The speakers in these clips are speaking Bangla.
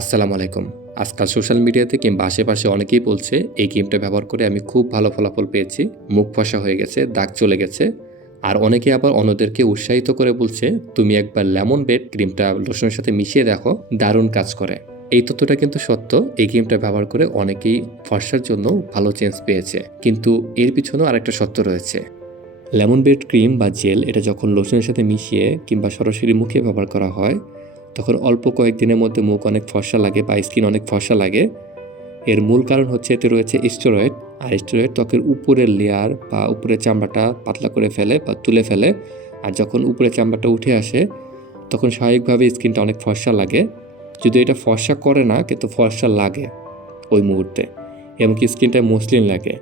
আসসালামু আলাইকুম। আজকাল সোশ্যাল মিডিয়াতে কিংবা আশেপাশে অনেকেই বলছে, এই ক্রিমটা ব্যবহার করে আমি খুব ভালো ফলাফল পেয়েছি, মুখ ফসা হয়ে গেছে, দাগ চলে গেছে। আর অনেকে আবার অন্যদেরকে উৎসাহিত করে বলছে, তুমি একবার লেমন বেড ক্রিমটা লোশনের সাথে মিশিয়ে দেখো, দারুণ কাজ করে। এই তথ্যটা কিন্তু সত্য, এই ক্রিমটা ব্যবহার করে অনেকেই ফর্সার জন্য ভালো চেঞ্জ পেয়েছে। কিন্তু এর পিছনেও আরেকটা সত্য রয়েছে। লেমন বেড ক্রিম বা জেল, এটা যখন লোশনের সাথে মিশিয়ে কিংবা সরাসরি মুখে ব্যবহার করা হয় তখন অল্প কয়েকদিনের মধ্যে মুখ অনেক ফর্সা লাগে বা স্কিন অনেক ফর্সা লাগে। এর মূল কারণ হচ্ছে এতে রয়েছে স্টেরয়েড। আর স্টেরয়েড ত্বকের উপরের লেয়ার বা উপরের চামড়াটা পাতলা করে ফেলে বা তুলে ফেলে। আর যখন উপরের চামড়াটা উঠে আসে, তখন স্বাভাবিকভাবে স্কিনটা অনেক ফর্সা লাগে। যদি এটা ফর্সা করে না, কিন্তু ফর্সা লাগে ওই মুহূর্তে। এমনকি স্কিনটা মসলিন লাগে।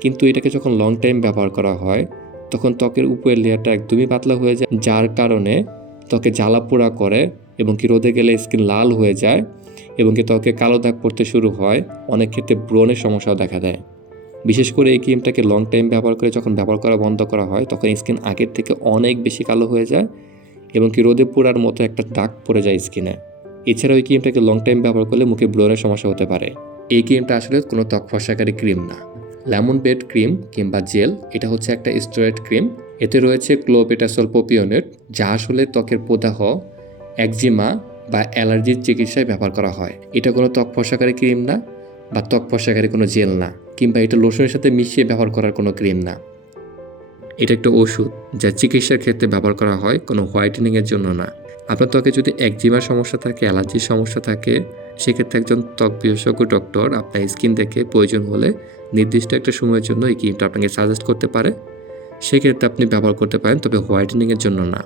কিন্তু এটাকে যখন লং টাইম ব্যবহার করা হয়, তখন ত্বকের উপরের লেয়ারটা একদমই পাতলা হয়ে যায়। যার কারণে ত্বকে জ্বালা পোড়া করে এবং কি রোদে গেলে স্কিন লাল হয়ে যায় এবং কি ত্বকে কালো দাগ পড়তে শুরু হয়, অনেক ক্ষেত্রে ব্রণের সমস্যাও দেখা দেয়। বিশেষ করে এই ক্রিমটাকে লং টাইম ব্যবহার করে যখন ব্যবহার করা বন্ধ করা হয়, তখন স্কিন আগের থেকে অনেক বেশি কালো হয়ে যায় এবং কি রোদে পোড়ার মতো একটা দাগ পড়ে যায় স্কিনে। এছাড়াও এই ক্রিমটাকে লং টাইম ব্যবহার করলে মুখে ব্রণের সমস্যা হতে পারে। এই ক্রিমটা আসলে কোনো ত্বক ফসাকারী ক্রিম না। লেমন বেড ক্রিম কিংবা জেল এটা হচ্ছে একটা স্টোরেড ক্রিম এতে রয়েছে ক্লোবেটাসল পোপিওনেট যা আসলে ত্বকের প্রদাহ একজিমা বা অ্যালার্জির চিকিৎসায় ব্যবহার করা হয়। এটা কোনো ত্বক ফসাকারী ক্রিম না বা ত্বক ফসাকারী কোনো জেল না, কিংবা এটা লোশনের সাথে মিশিয়ে ব্যবহার করার কোনো ক্রিম না। এটা একটা ওষুধ যা চিকিৎসার ক্ষেত্রে ব্যবহার করা হয় কোনো হোয়াইটেনিংয়ের জন্য না। আপনার ত্বকে যদি একজিমার সমস্যা থাকে, অ্যালার্জির সমস্যা থাকে, সেক্ষেত্রে একজন ত্বক বিশেষজ্ঞ ডক্টর আপনার স্কিন দেখে প্রয়োজন হলে নির্দিষ্ট একটা সময়ের জন্য এই ক্রিমটা আপনাকে সাজেস্ট করতে পারে। সেক্ষেত্রে আপনি ব্যবহার করতে পারেন, তবে হোয়াইটেনিংয়ের জন্য না।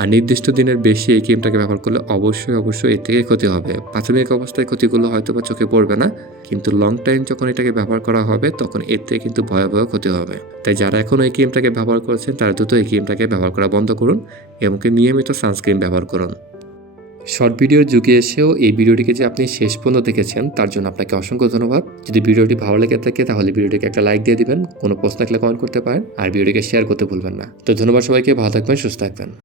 আর নির্দিষ্ট দিনের বেশি এই ক্রিমটাকে ব্যবহার করলে অবশ্যই অবশ্যই এর থেকে ক্ষতি হবে। প্রাথমিক অবস্থায় ক্ষতিগুলো হয়তো বা চোখে পড়বে না, কিন্তু লং টাইম যখন এটাকে ব্যবহার করা হবে, তখন এর থেকে কিন্তু ভয়াবহ ক্ষতি হবে। তাই যারা এখন এই ক্রিমটাকে ব্যবহার করছেন, তারা দ্রুত এই ক্রিমটাকে ব্যবহার করা বন্ধ করুন এবং নিয়মিত সানস্ক্রিন ব্যবহার করুন। শর্ট ভিডিওর যুগে এসেও এই ভিডিওটিকে যে আপনি শেষ পর্যন্ত দেখেছেন, তার জন্য আপনাকে অসংখ্য ধন্যবাদ। যদি ভিডিওটি ভালো লেগে থাকে, তাহলে ভিডিওটিকে একটা লাইক দিয়ে দিবেন, কোনো প্রশ্ন থাকলে কমেন্ট করতে পারেন, আর ভিডিওটিকে শেয়ার করতে ভুলবেন না। তো ধন্যবাদ সবাইকে, ভালো থাকবেন, সুস্থ থাকবেন।